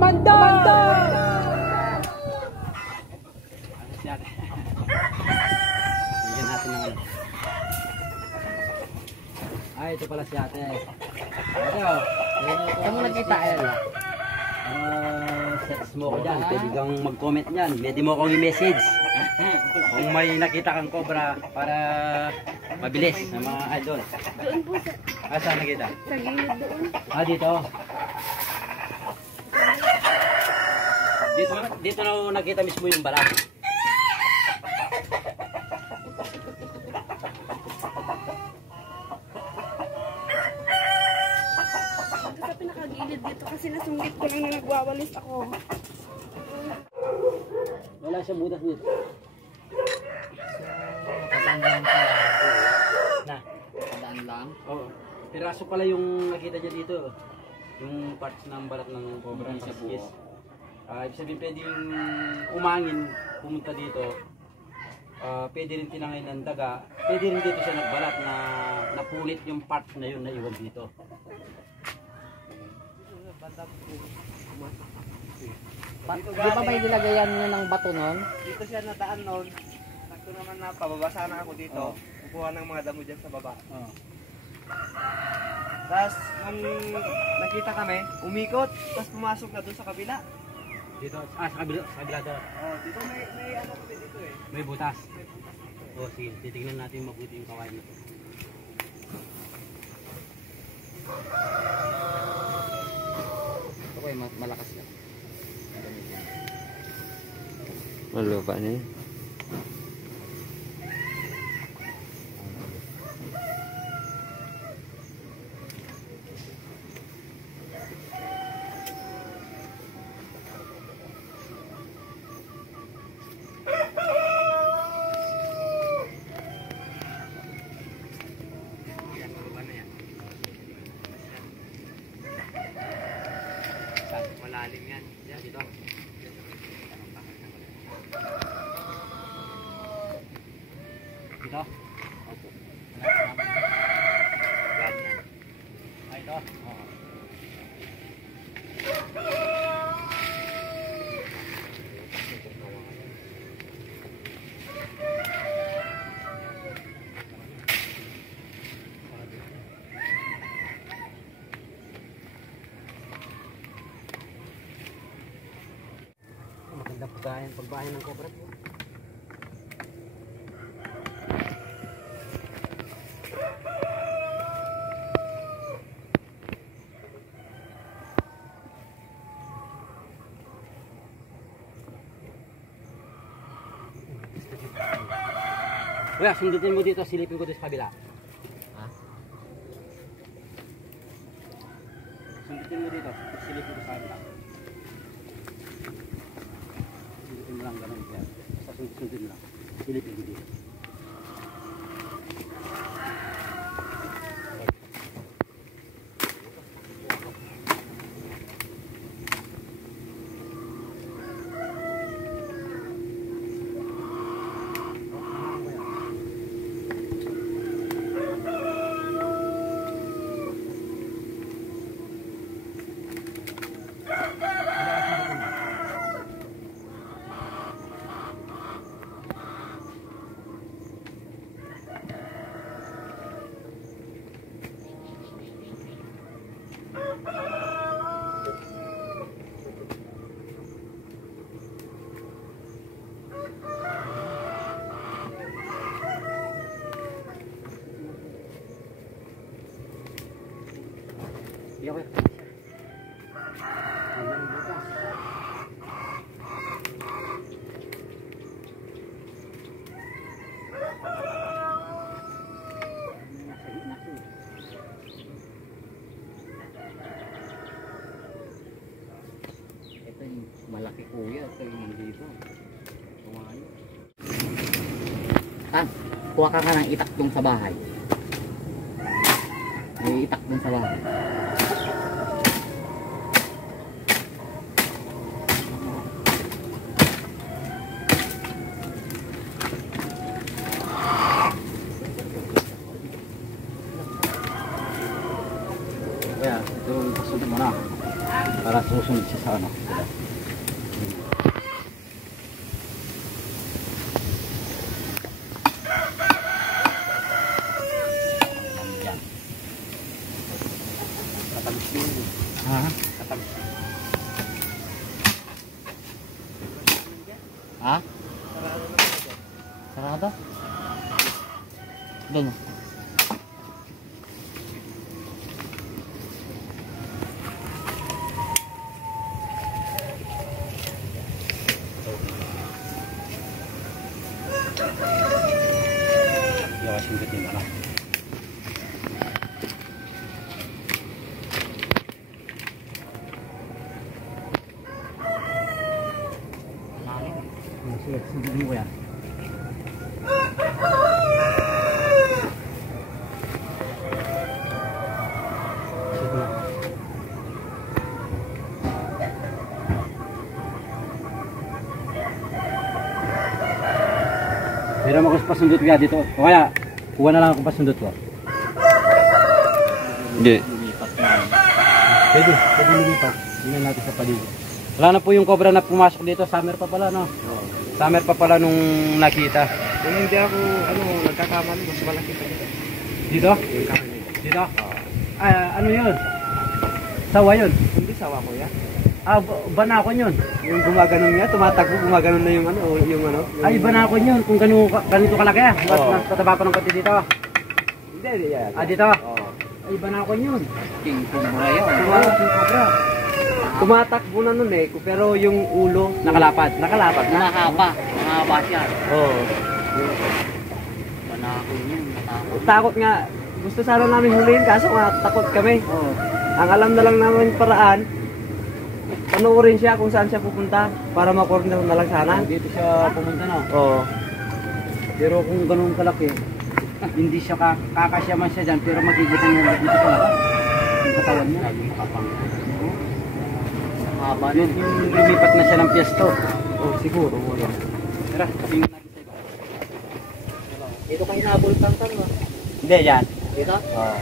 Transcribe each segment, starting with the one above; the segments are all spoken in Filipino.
Komando! Bigyan natin ng ano. Ay, ito pala si ate. Ate oh. Saan mo nakita yan? Search mo ko dyan. Pwede kang mag-comment dyan. Pwede mo akong i-message. Kung may nakita kang cobra para mabilis na mga idol. Doon po sa... Saan nakita? Sa gilid doon. Dito. Dito na nakita mismo yung balat. Dito sa pinakagilid dito kasi nasungit ko lang na nagwawalis ako. Wala siya butas dito. Katandaan pa. Na. Katandaan lang. Oo. Piraso pala yung nakita niya dito. Yung parts ng balat ng cobra sa buo. Ibig sabihin pwedeng umangin, pumunta dito. Pwede rin tinangay ng daga. Pwede rin dito siya nagbalat na napulit yung part na yun na iwan dito. Di ba may nilagayan niyo ng bato nun? Dito siya nataan noon. Sakto naman na pababasa na ako dito. Kukuha ng mga damo dyan sa baba. Tapos nung nakita kami, umikot. Tapos pumasok na doon sa kabila. Dito, sa kabila daw. Dito may ano kami dito eh. May butas. Sige, titignan natin mabuti yung kawain na to. Okay, malakas yan. Malupa na yun. Malalim yan. Yan, dito. Dito? Opo. Yan yan. Ito? Oo. Maganda pagbahay ng cobra po. Kuya, sundutin mo dito, silipin ko dito sa kabila. Ha? Sundutin mo dito, silipin ko sa kabila. Sundutin mo lang, ganun. Basta sundutin mo lang. Silipin ko dito. Iya, kuya. Ang butas. Ito yung malaki kuya. Ito yung nandito. Tumayo. Kuha ka ng itak dun sa bahay. May itak dun sa bahay. Kaya, ito yung pasunod mo na. Para susunod siya sa ano. Sila. Yan. Katamis din. Ha? Katamis. Ha? Sarado? Doon. Yawas yung bitin ano. Sige, sundin mo yan. Meron ako pasundot nga dito. O kaya, kuha na lang ako pasundot ko. Hindi. Lumipat na. Pwede lumipat. Tingnan natin sa paligid. Wala na po yung cobra na pumasok dito. Summer pa pala, no? Summer pa pala nung nakita. Kung hindi ako, nagkakamali, mas malaki pa dito. Dito? Yung kamay nito. Dito? Ano yun? Sawa yun? Hindi sawa ko yan. Banakon yun. Yung gumaganon niya, tumatakbo, gumaganon na yung ano, yung ano. Ay, banakon yun. Kung ganito kalaki. Oo. Tataba pa ng konti dito. Hindi, yan. Dito? Oo. Ay, banakon yun. King Cobra yun. King cobra. Tumatakbo na nun eh, pero yung ulo, Nakalapad. Nakalapad na. Mahaba. Mahaba siya. Oo. Panakon yun. Matakot. Takot nga, gusto sana namin huliin, kaso nga takot kami. Oo. Ang alam na lang namin paraan, panoorin siya kung saan siya pupunta para makorner na lang sana. Dito siya pumunta na. Oo. Pero kung ganun kalaki, hindi siya kakasya man siya dyan, pero makikita niya dito talaga. Yung katawan niya. Laging kapang. Mahaba Yun, nun. yung lumipat na siya ng piesto. Oh, siguro. Yan. Tara, tingnan natin sa iba. Dito kayo nabulkan ka no? Hindi, yan. Dito? Oo.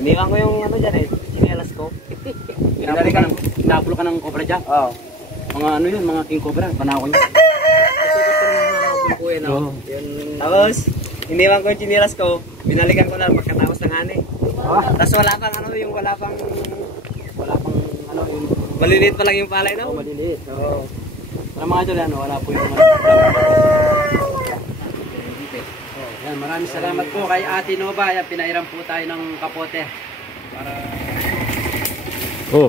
Iniwan ko yung ano dyan eh, sinelas ko. Inabulo ka ng cobra dyan. Oo. Mga ano yun, mga king cobra, panahon niya. no? Tapos, iniwan ko yung sinelas ko, binalikan ko na pagkatapos ng ani. Tapos wala pang ano, yung wala pang Ano yung maliliit pa lang yung palay daw. maliliit. Oo. Para mga idol, ano, wala po yung yan, maraming salamat po kay Ate Nova. Yan, pinairam po tayo ng kapote. Para Oh.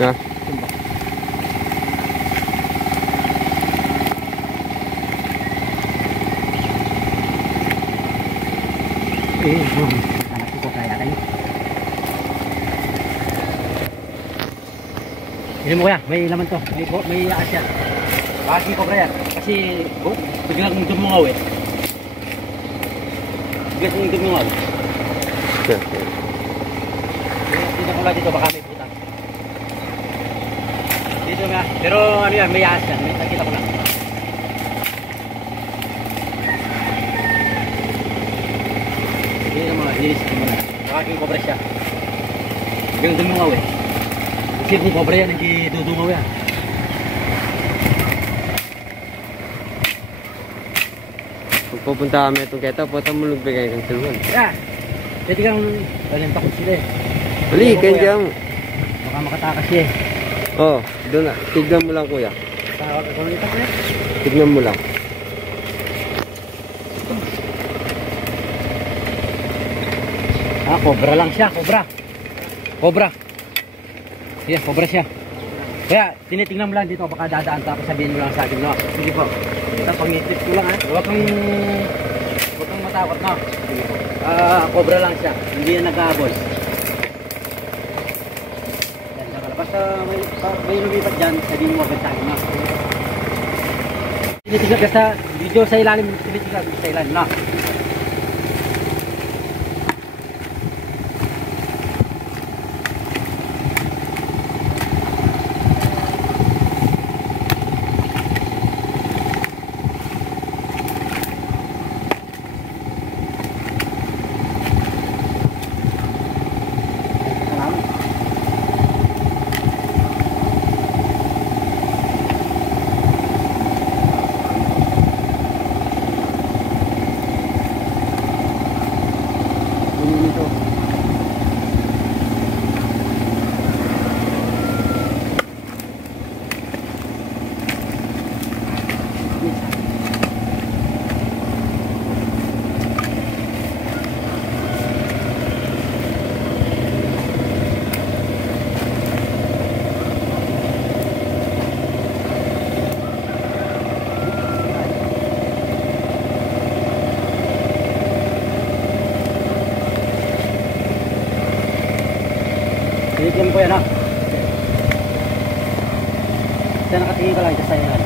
Ha? anak ko kaya tayo. Hindi mo kaya, may laman to. May aas yan. Bakit king cobra yan? Kasi biglang dumungaw eh. Biglang dumungaw. Dito ko lang dito, baka may putang. Dito nga. Pero ano yan, may aas yan. May nakita ko lang. Hindi naman, nilisip ko muna. Nakaking cobra siya. Biglang dumungaw eh. Isip ni cobra yan, hindi dudungaw yan. Kung pupunta kami itong keta, punta mo nagbigay kang tulungan. Yeah. Pwede kang takot sila eh. Hali, kaya mo. Baka makatakas siya eh. Oh, doon na. Tignan mo lang kuya. Tawag ako nito eh. Tignan mo lang. Ah, cobra lang siya, cobra. Cobra. Yeah, cobra siya. Kaya, tinitingnan mo lang dito, baka dadaan tapos sabihin mo lang sa akin, no? Sige po. Ito, pang-isip ko lang, ha? Huwag kang matakot, no? Sige po. Cobra lang siya. Hindi yan nag-aabol. Yan, saka lang. Basta may lumipat dyan, sabihin mo agad sa akin, no? Tinitingnan ka sa video sa ilalim, tinitingnan sa ilalim, no? Tinigyan ko yan, ha? Kasi nakatingin ka lang sa yan.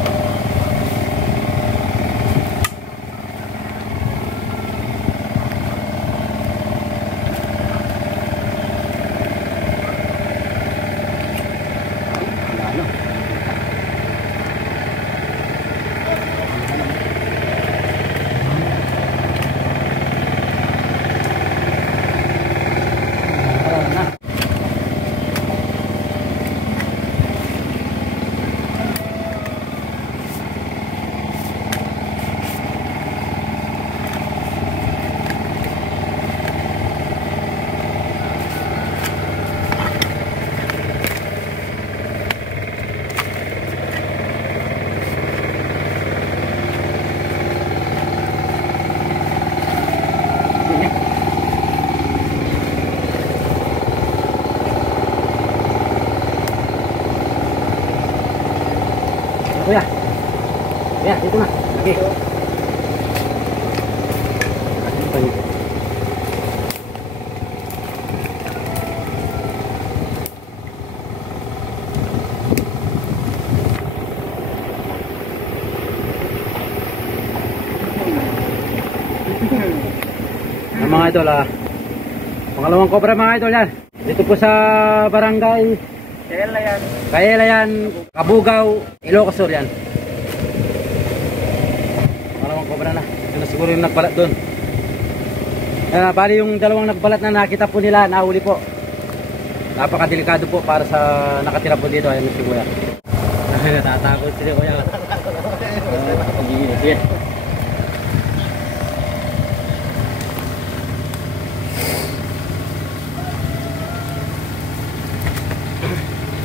Kuya. Ya, dito na. Lagi. Mga idol, pangalawang cobra mga idol yan. Dito po sa barangay Kaelayan, Kabugaw, Ilocos Sur yan. Pangalawang cobra na. Ito na siguro yung nagbalat doon. Bali yung dalawang nagbalat na nakita po nila, nahuli po. Napakadelikado po para sa nakatira po dito. Ayan si Kuya. Natatakot si Kuya. Sige.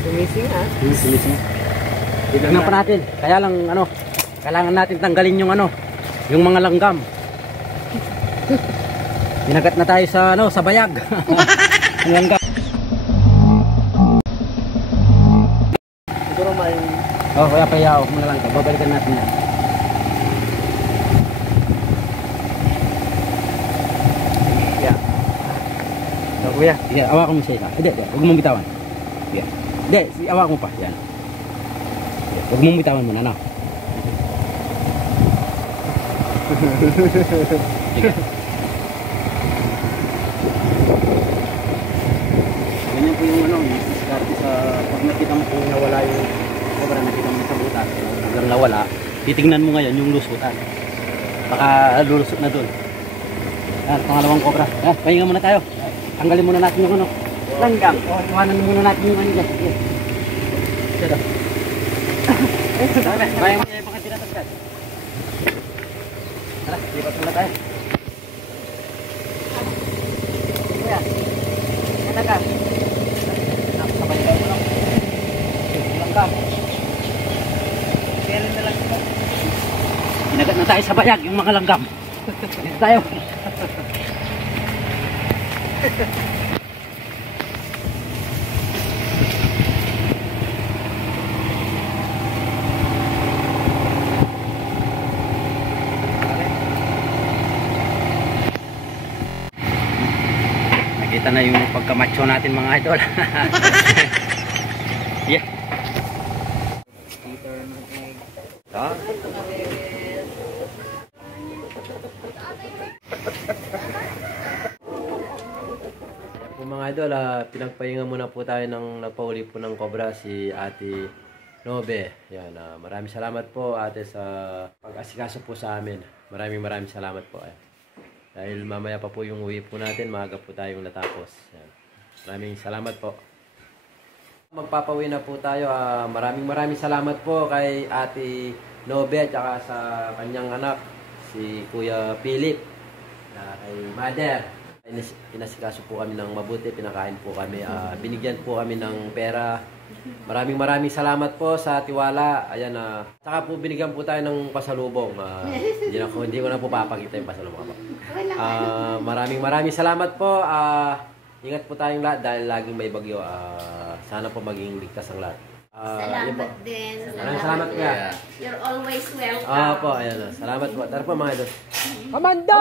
Sumising ha? Sumising. Tignan pa natin. Kaya lang ano, kailangan natin tanggalin yung ano, yung mga langgam. Binagat na tayo sa ano, sa bayag. Yung langgam. Siguro may... Oh, kaya payaw mo na lang 'to. Babalikan natin yan. Yeah. So, Kuya, yeah, awakan mo siya ito. Hindi, huwag mong bitawan. Yeah. Hindi, awakan mo pa. Yan. Yeah. Huwag mong bitawan muna, no? Sige. Ganyan po yung ano, diskarte sa pag nakita mo kung nawala yung cobra, nakita mo sa butas, hanggang nawala, titingnan mo ngayon yung lusutan. Baka lulusot na doon. Yan, pangalawang cobra. Yan, pahinga muna tayo. Tanggalin muna natin yung ano, langgam. O, iwanan muna natin yung ano dyan. Sige. Ito. Bayan mo niya yung mga tinatagkat. Tara, lipat muna tayo. Kuya, yan na ka. Nakasabay tayo mo lang. Langgam. Kailan na lang ito. Ginagat na tayo sa bayag yung mga langgam. Dito tayo. Nakita na yung pagkamacho natin mga idol. Yeah. Peter ng egg. Ah. Po mga idol, pinagpahinga muna po tayo ng nagpauli po ng cobra si Ate Nobe. Yan, maraming salamat po ate sa pag-asikaso po sa amin. Maraming salamat po. Dahil mamaya pa po yung uwi po natin, maaga po tayong natapos. Yan. Maraming salamat po. Magpapauwi na po tayo. Maraming salamat po kay Ate Nobe at saka sa kanyang anak, si Kuya Philip, kay Mother. Inasikaso po kami ng mabuti, pinakain po kami, binigyan po kami ng pera. Maraming salamat po sa tiwala. Ayan, saka po binigyan po tayo ng pasalubong. Hindi ko na po papakita yung pasalubong. Maraming salamat po. Ingat po tayong lahat dahil laging may bagyo. Sana po maging ligtas ang lahat. Salamat din. Salamat ka. You're always welcome. Po, ayan. Salamat po. Tara po mga idol. Amanda!